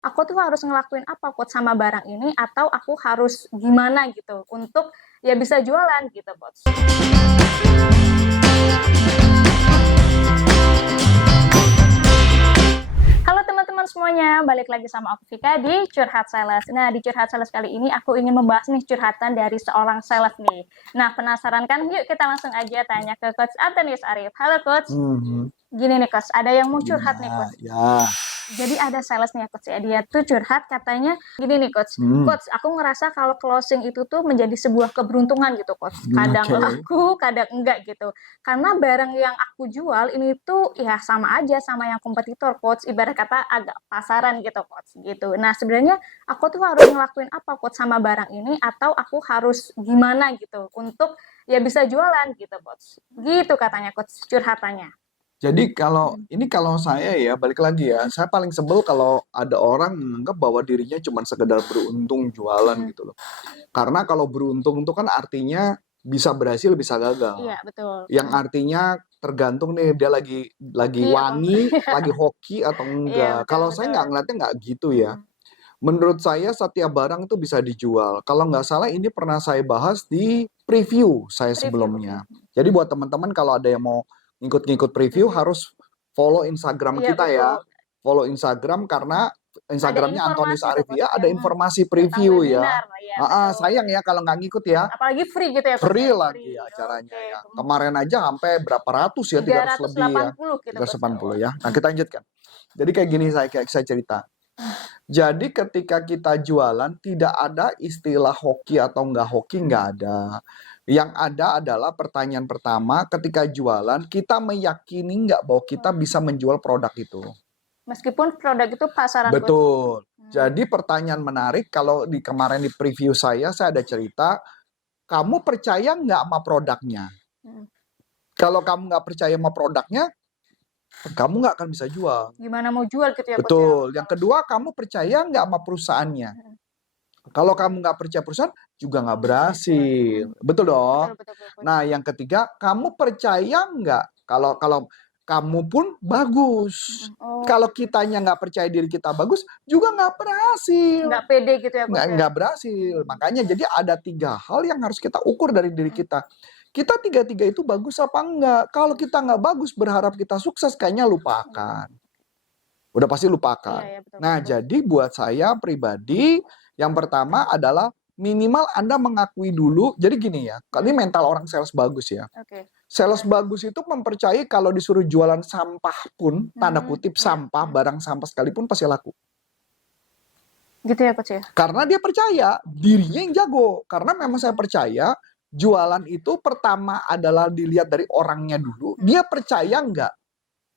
aku tuh harus ngelakuin apa Coach sama barang ini atau aku harus gimana gitu untuk ya bisa jualan gitu Coach. Halo teman-teman semuanya, balik lagi sama aku Vika di Curhat Sales. Nah, di Curhat Sales kali ini aku ingin membahas nih curhatan dari seorang sales nih. Nah, penasaran kan? Yuk kita langsung aja tanya ke Coach Antonius Arif. Halo Coach. Gini nih Coach, ada yang mau curhat nih Coach. Ya. Jadi ada sales nih ya Coach ya, dia tuh curhat katanya gini nih Coach, Coach aku ngerasa kalau closing itu tuh menjadi sebuah keberuntungan gitu Coach, kadang laku, kadang enggak gitu. Karena barang yang aku jual ini tuh ya sama aja sama yang kompetitor Coach, ibarat kata agak pasaran gitu Coach gitu. Nah sebenarnya aku tuh harus ngelakuin apa Coach sama barang ini atau aku harus gimana gitu untuk ya bisa jualan gitu Coach. Gitu katanya Coach curhatannya. Jadi kalau saya ya balik lagi ya, saya paling sebel kalau ada orang menganggap bahwa dirinya cuma sekedar beruntung jualan gitu loh. Karena kalau beruntung itu kan artinya bisa berhasil, bisa gagal. Iya betul. Yang artinya tergantung nih dia lagi wangi, lagi hoki atau enggak. Kalau saya nggak ngeliatnya nggak gitu ya. Menurut saya setiap barang itu bisa dijual. Kalau nggak salah ini pernah saya bahas di preview saya sebelumnya. Jadi buat teman-teman kalau ada yang mau ngikut-ngikut preview harus follow Instagram kita ya. Follow Instagram karena Instagramnya Antonius Arif ya, ada informasi preview ya. Sayang ya kalau nggak ngikut ya. Apalagi free gitu ya. Free lagi acaranya ya. Kemarin aja sampai berapa ratus ya, 300 lebih ya. 380 ya. Nah kita lanjutkan. Jadi kayak gini saya cerita. Jadi ketika kita jualan tidak ada istilah hoki atau nggak hoki, nggak ada. Yang ada adalah pertanyaan pertama ketika jualan kita meyakini nggak bahwa kita bisa menjual produk itu. Meskipun produk itu pasaran. Betul. Jadi pertanyaan menarik kalau kemarin di preview saya ada cerita, kamu percaya nggak sama produknya? Kalau kamu nggak percaya sama produknya, kamu nggak akan bisa jual. Gimana mau jual gitu ya? Betul. Yang kedua, kamu percaya nggak sama perusahaannya? Kalau kamu nggak percaya perusahaan, juga nggak berhasil. Betul dong? Nah, yang ketiga, kamu percaya nggak kalau kamu pun bagus. Kalau kitanya nggak percaya diri kita bagus, juga nggak berhasil. Nggak pede gitu ya? Nggak berhasil. Makanya jadi ada 3 hal yang harus kita ukur dari diri kita. Kita 3-3 itu bagus apa enggak? Kalau kita nggak bagus, berharap kita sukses, kayaknya lupakan. Udah pasti lupakan. Nah, jadi buat saya pribadi, yang pertama adalah minimal Anda mengakui dulu. Jadi gini ya, ini mental orang sales bagus ya. Sales bagus itu mempercayai kalau disuruh jualan sampah pun, tanda kutip sampah, barang sampah sekalipun pasti laku. Gitu ya Coach ya? Karena dia percaya dirinya yang jago. Karena memang saya percaya jualan itu pertama adalah dilihat dari orangnya dulu. Dia percaya nggak?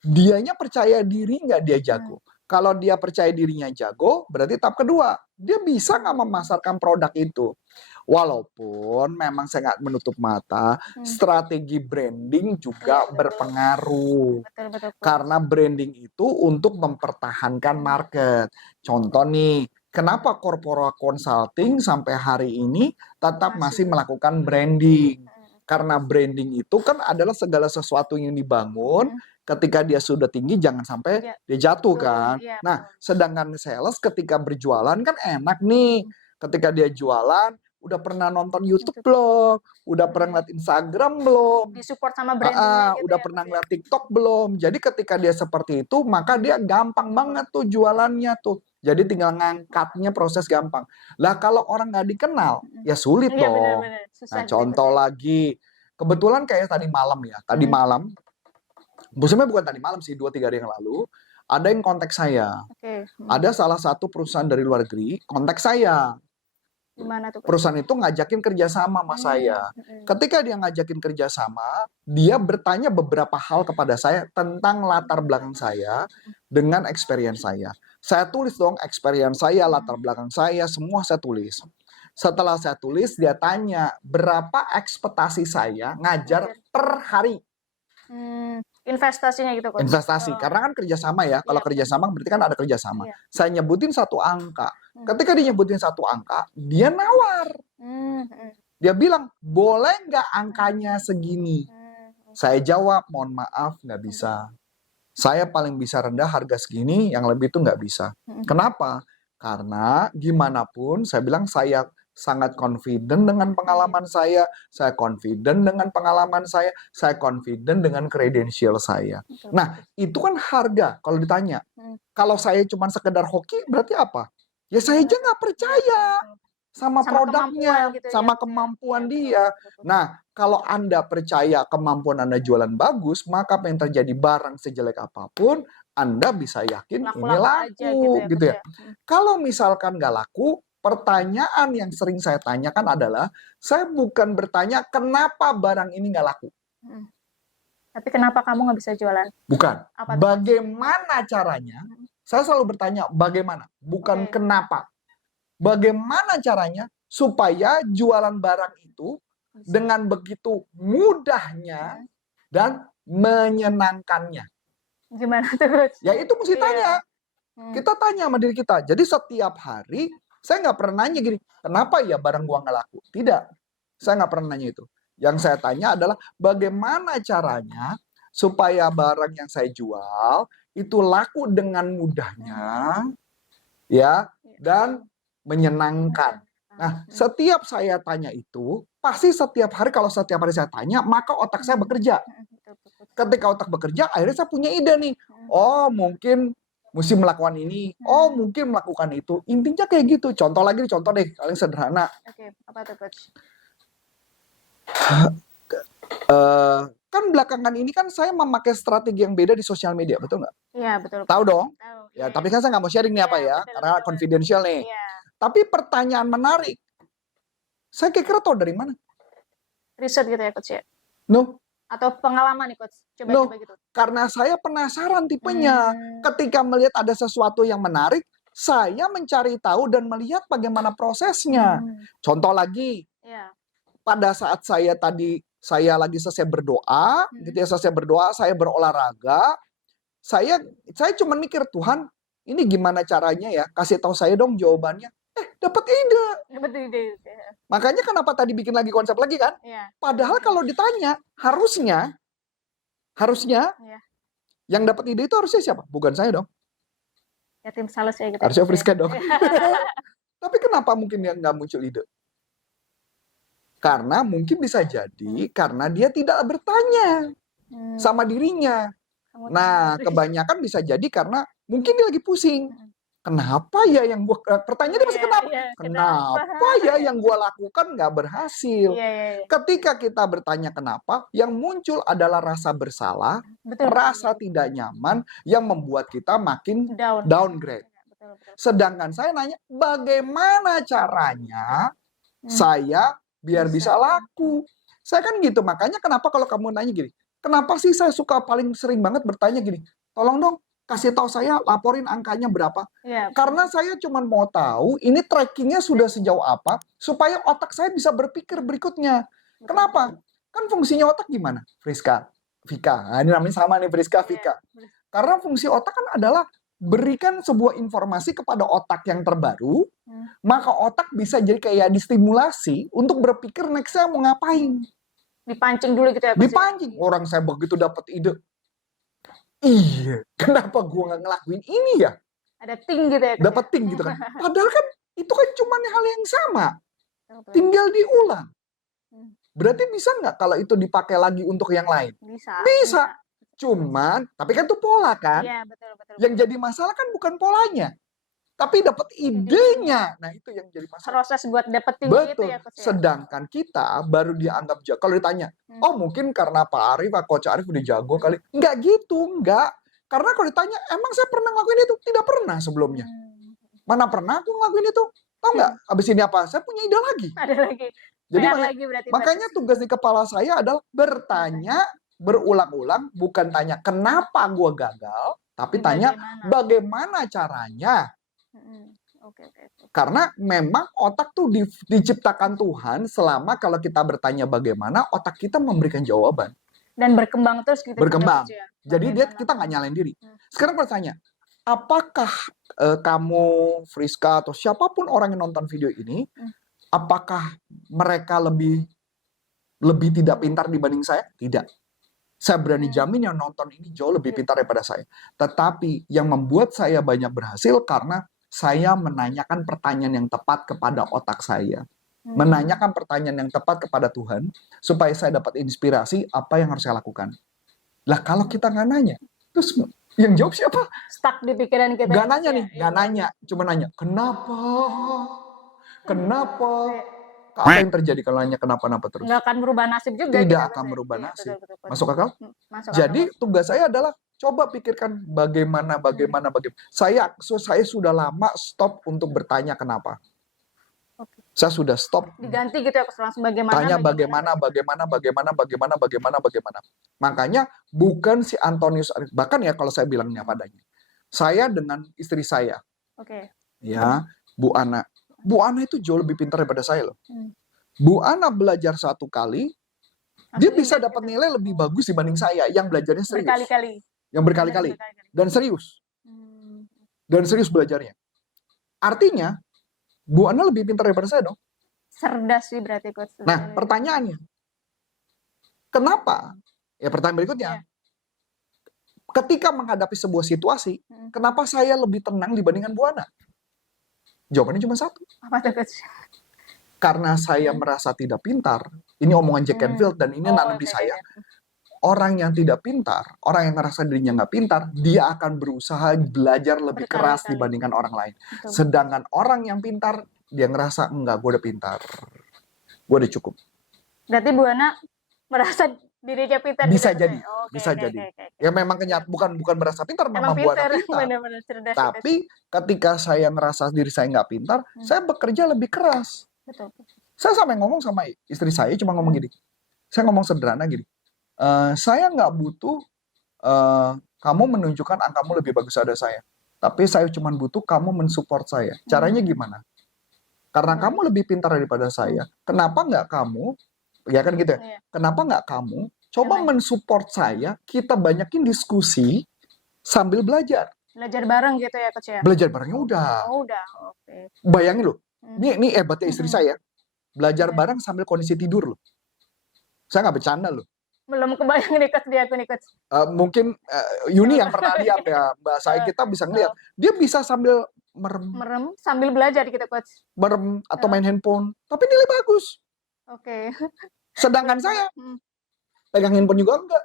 Dianya percaya diri nggak dia jago? Kalau dia percaya dirinya jago, berarti tahap kedua, dia bisa nggak memasarkan produk itu? Walaupun memang saya nggak menutup mata, strategi branding juga berpengaruh. Karena branding itu untuk mempertahankan market. Contoh nih, kenapa corporate consulting sampai hari ini tetap masih melakukan branding? Karena branding itu kan adalah segala sesuatu yang dibangun, ketika dia sudah tinggi jangan sampai dia jatuh kan. Nah, sedangkan sales ketika berjualan kan enak nih. Ketika dia jualan, udah pernah nonton YouTube belum? Udah pernah ngeliat Instagram belum? Disupport sama brandingnya gitu Udah pernah ngeliat TikTok belum? Jadi ketika dia seperti itu, maka dia gampang banget tuh jualannya tuh. Jadi tinggal ngangkatnya proses gampang. Lah kalau orang nggak dikenal, ya sulit dong. Nah contoh lagi, kebetulan kayak tadi malam ya. Tadi malam, sebenarnya bukan tadi malam sih, 2-3 hari yang lalu, ada yang kontak saya. Ada salah satu perusahaan dari luar negeri kontak saya. Gimana tuh? Perusahaan itu ngajakin kerjasama sama saya. Ketika dia ngajakin kerjasama, dia bertanya beberapa hal kepada saya tentang latar belakang saya dengan experience saya. Saya tulis dong experience saya, latar belakang saya, semua saya tulis. Setelah saya tulis, dia tanya berapa ekspektasi saya ngajar per hari. Investasinya gitu Coach? Investasi, karena kan kerjasama ya. Kalau kerjasama berarti kan ada kerjasama. Saya nyebutin satu angka. Ketika dia nyebutin satu angka, dia nawar. Dia bilang, boleh nggak angkanya segini? Saya jawab, mohon maaf, nggak bisa. Saya paling bisa rendah harga segini, yang lebih itu nggak bisa. Kenapa? Karena gimana pun saya bilang saya sangat confident dengan pengalaman saya confident dengan pengalaman saya confident dengan kredensial saya. Betul. Nah, itu kan harga kalau ditanya. Kalau saya cuma sekedar hoki berarti apa? Ya saya aja nggak percaya sama produknya, kemampuan gitu ya, sama Coach, ya. kemampuan Iya, dia. betul. Nah, kalau Anda percaya kemampuan Anda jualan bagus, maka apa yang terjadi barang sejelek apapun, Anda bisa yakin ini Laku-laku aja laku, gitu ya, Coach, ya. Kalau misalkan nggak laku, pertanyaan yang sering saya tanyakan adalah, saya bukan bertanya kenapa barang ini nggak laku. Tapi kenapa kamu nggak bisa jualan? Bukan. Apa tuh, Coach? Bagaimana caranya? Saya selalu bertanya bagaimana, bukan kenapa. Bagaimana caranya supaya jualan barang itu dengan begitu mudahnya dan menyenangkannya. Gimana tuh, Coach? Ya itu mesti tanya. Kita tanya sama diri kita. Jadi setiap hari saya nggak pernah nanya gini, kenapa ya barang gua nggak laku? Tidak, saya nggak pernah nanya itu. Yang saya tanya adalah bagaimana caranya supaya barang yang saya jual itu laku dengan mudahnya, ya, dan menyenangkan. Nah, setiap saya tanya itu, pasti setiap hari kalau setiap hari saya tanya, maka otak saya bekerja. Ketika otak bekerja, akhirnya saya punya ide nih. Oh, mungkin mesti melakukan ini. Oh, mungkin melakukan itu. Intinya kayak gitu. Contoh lagi, contoh deh, paling sederhana. Oke, apa tuh, Coach? Kan belakangan ini kan saya memakai strategi yang beda di sosial media, betul nggak? Iya, betul. Tahu dong? Tahu. Ya, tapi kan saya nggak mau sharing nih apa ya, karena confidential nih. Iya. Tapi pertanyaan menarik, saya kira tahu dari mana? Riset gitu ya, Coach, ya? No. Atau pengalaman nih, Coach? Coba gitu. Karena saya penasaran tipenya. Ketika melihat ada sesuatu yang menarik, saya mencari tahu dan melihat bagaimana prosesnya. Contoh lagi, pada saat saya lagi selesai berdoa, gitu ya, selesai berdoa, saya berolahraga, saya cuma mikir, Tuhan, ini gimana caranya ya? Kasih tahu saya dong jawabannya. Dapat ide. Makanya kenapa tadi bikin lagi konsep lagi kan? Padahal kalau ditanya, harusnya yang dapat ide itu harusnya siapa? Bukan saya dong. Ya tim sales ya gitu. Harusnya Friska dong. Tapi kenapa mungkin dia nggak muncul ide? Karena mungkin bisa jadi karena dia tidak bertanya sama dirinya. Nah, kebanyakan bisa jadi karena mungkin dia lagi pusing. Kenapa ya yang gue pertanyaannya pasti kenapa? Kenapa ya yang gue lakukan nggak berhasil? Ketika kita bertanya kenapa, yang muncul adalah rasa bersalah, rasa tidak nyaman yang membuat kita makin downgrade. Sedangkan saya nanya, bagaimana caranya saya biar bisa laku? Saya kan gitu, makanya kenapa kalau kamu nanya gini, kenapa sih saya suka paling sering banget bertanya gini, tolong dong kasih tahu saya, laporin angkanya berapa. Karena saya cuma mau tahu ini trackingnya sudah sejauh apa, supaya otak saya bisa berpikir berikutnya. Kenapa? Kan fungsinya otak gimana? Friska, Vika. Nah, ini namanya sama nih, Friska, Vika. Karena fungsi otak kan adalah berikan sebuah informasi kepada otak yang terbaru, maka otak bisa jadi kayak distimulasi untuk berpikir next-nya mau ngapain. Dipancing dulu gitu ya? Dipancing. Orang saya begitu dapat ide, iya, kenapa gue nggak ngelakuin ini ya? Ada ting gitu ya? Dapat ting gitu kan. Padahal kan itu kan cuma hal yang sama. Tinggal diulang. Berarti bisa nggak kalau itu dipakai lagi untuk yang lain? Bisa. Cuman, tapi kan itu pola kan? Iya, betul. Yang jadi masalah kan bukan polanya, tapi dapat idenya. Nah, itu yang jadi masalah. Proses buat dapetin betul. Itu ya, Coach, ya? Sedangkan kita baru dianggap jago. Kalau ditanya, oh mungkin karena Pak Arif, Pak Coach Arif udah jago kali. Enggak gitu, enggak. Karena kalau ditanya, emang saya pernah ngelakuin itu? Tidak pernah sebelumnya. Mana pernah aku ngelakuin itu? Tahu nggak? Abis ini apa? Saya punya ide lagi. Ada lagi. Jadi lagi berarti makanya tugas di kepala saya adalah bertanya berulang-ulang, bukan tanya kenapa gue gagal, tapi tanya bagaimana caranya. Karena memang otak tuh diciptakan Tuhan selama kalau kita bertanya bagaimana, otak kita memberikan jawaban. Dan berkembang terus gitu. Berkembang. Jadi kita nggak nyalain diri. Sekarang bertanya, apakah kamu, Friska, atau siapapun orang yang nonton video ini, apakah mereka lebih tidak pintar dibanding saya? Tidak. Saya berani jamin yang nonton ini jauh lebih pintar daripada saya. Tetapi yang membuat saya banyak berhasil karena saya menanyakan pertanyaan yang tepat kepada otak saya. Hmm. Menanyakan pertanyaan yang tepat kepada Tuhan, supaya saya dapat inspirasi apa yang harus saya lakukan. Lah kalau kita nggak nanya, terus yang jawab siapa? Stuck di pikiran kita. Nggak ya, nanya Coach, nih, ya? nggak Iya. nanya. Cuma nanya, kenapa? Kenapa? Iya. Apa yang terjadi kalau nanya kenapa-napa terus? Nggak akan merubah nasib juga Tidak gitu, akan Coach, ya? merubah Iya, nasib. betul, Coach. Masuk akal? Masuk Jadi akal, Coach. tugas saya adalah coba pikirkan bagaimana. Saya sudah lama stop untuk bertanya kenapa. Oke. Saya sudah stop Diganti gitu ya, Coach, langsung bagaimana. tanya bagaimana. Makanya bukan si Antonius Arif. Bahkan ya kalau saya bilangnya padanya. Saya dengan istri saya, Oke. ya, Bu Ana. Bu Ana itu jauh lebih pintar daripada saya loh. Hmm. Bu Ana belajar 1 kali, dia Langsung bisa ingat dapat gitu. nilai lebih bagus dibanding saya yang belajarnya serius. Berkali-kali. Yang berkali-kali. Dan serius. Hmm. Dan serius belajarnya. Artinya, Bu Ana lebih pintar daripada saya dong. Cerdas sih berarti, Coach. Nah, pertanyaannya, kenapa? Ya, pertanyaan berikutnya. Iya. Ketika menghadapi sebuah situasi, kenapa saya lebih tenang dibandingkan Bu Ana? Jawabannya cuma satu. Apa tuh, Coach? Karena saya merasa tidak pintar. Ini omongan Jack Canfield dan ini nanam di saya. Orang yang tidak pintar, orang yang ngerasa dirinya nggak pintar, dia akan berusaha belajar lebih keras Berkali-kali. dibandingkan orang lain. Betul. Sedangkan orang yang pintar, dia ngerasa, enggak, gue udah pintar. Gue udah cukup. Berarti Bu Ana merasa dirinya pintar Bisa gitu, jadi, Coach, ya? Oke, bisa oke, jadi. oke. Ya memang bukan merasa pintar, memang Emang Bu Ana pintar, pintar. benar-benar cerdas. Tapi ketika saya ngerasa diri saya nggak pintar, saya bekerja lebih keras. Betul. Saya sampai ngomong sama istri saya, cuma ngomong gini. Saya ngomong sederhana gini. Saya nggak butuh kamu menunjukkan angkamu lebih bagus dari saya. Tapi saya cuma butuh kamu mensupport saya. Caranya gimana? Karena kamu lebih pintar daripada saya. Kenapa nggak kamu, ya kan gitu ya, Iya. kenapa nggak kamu coba mensupport saya, kita banyakin diskusi sambil belajar. Belajar bareng gitu ya, Coach, ya? Belajar barengnya udah. Oh, udah. Oke. Bayangin loh, ini hebatnya istri saya. Belajar bareng sambil kondisi tidur loh. Saya nggak bercanda loh. Belum kebayang nih, Coach, di aku nih, Coach. Mungkin Yuni yang pernah lihat ya, Mbak saya kita bisa ngeliat. Dia bisa sambil Merem sambil belajar gitu, Coach. merem atau main handphone, tapi nilai bagus. Oke. Sedangkan saya pegang handphone juga enggak.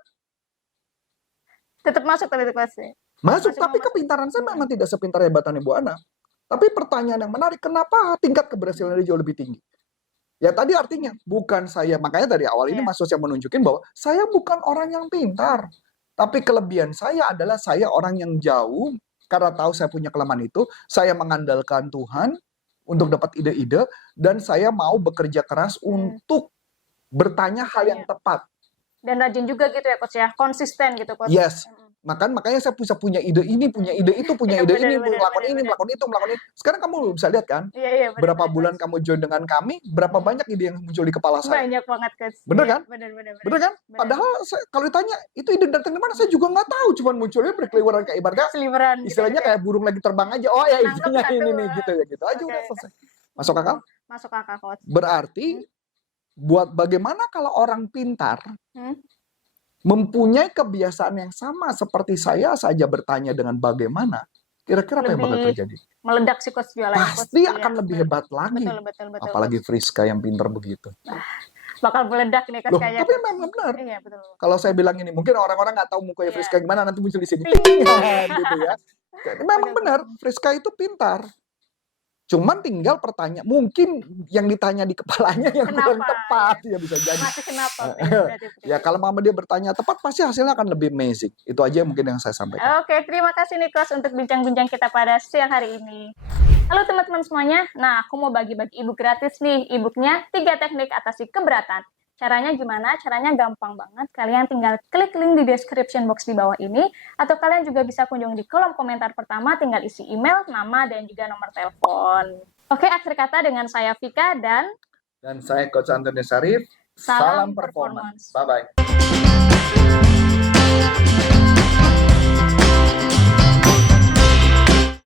Tetap masuk tapi itu, Coach. Masuk, tapi kepintaran saya memang tidak sepintar hebatannya Bu Ana. Tapi pertanyaan yang menarik, kenapa tingkat keberhasilan dia jauh lebih tinggi? Ya tadi artinya, bukan saya, makanya dari awal ini Mas Sos yang menunjukin bahwa saya bukan orang yang pintar. Tapi kelebihan saya adalah saya orang yang jauh, karena tahu saya punya kelemahan itu, saya mengandalkan Tuhan untuk dapat ide-ide, dan saya mau bekerja keras untuk bertanya hal yang tepat. Dan rajin juga gitu ya, Coach, ya? Konsisten gitu, Coach. Yes. Makanya saya bisa punya ide ini, punya ide itu, punya ide ini, melakukan ini, melakukan itu, melakukan ini. Sekarang kamu bisa lihat kan, berapa bulan kamu join dengan kami, berapa banyak ide yang muncul di kepala saya. Banyak banget, Coach. Bener kan? Bener kan? Padahal kalau ditanya, itu ide datang dari mana, saya juga nggak tahu. Cuman munculnya berkeliweran kayak ibaratnya, istilahnya kayak burung lagi terbang aja. Oh ya, intinya ini nih, gitu ya, gitu aja udah selesai. Masuk akal? Masuk akal, Coach. Berarti, buat bagaimana kalau orang pintar, mempunyai kebiasaan yang sama seperti saya saja bertanya dengan bagaimana, kira-kira apa yang bakal terjadi? Meledak sih, Coach, jualan. Pasti akan lebih hebat lagi. Betul. Apalagi Friska yang pintar begitu. Bakal meledak nih, Coach, kayaknya. Tapi memang benar. Iya, betul. Kalau saya bilang ini, mungkin orang-orang nggak tahu mukanya Friska gimana, nanti muncul di sini. Gitu ya. Jadi memang benar, Friska itu pintar. Cuman tinggal pertanyaan, mungkin yang ditanya di kepalanya yang kurang tepat, ya bisa jadi. Masih kenapa? Ya kalau mama dia bertanya tepat, pasti hasilnya akan lebih amazing. Itu aja mungkin yang saya sampaikan. Oke, terima kasih nih, Coach, untuk bincang-bincang kita pada siang hari ini. Halo teman-teman semuanya, nah aku mau bagi-bagi ebook gratis nih, ebooknya 3 teknik atasi keberatan. Caranya gimana? Caranya gampang banget. Kalian tinggal klik link di description box di bawah ini, atau kalian juga bisa kunjung di kolom komentar pertama, tinggal isi email, nama, dan juga nomor telepon. Oke, akhir kata dengan saya Vika dan saya Coach Antonius Arif. Salam performance. Bye-bye.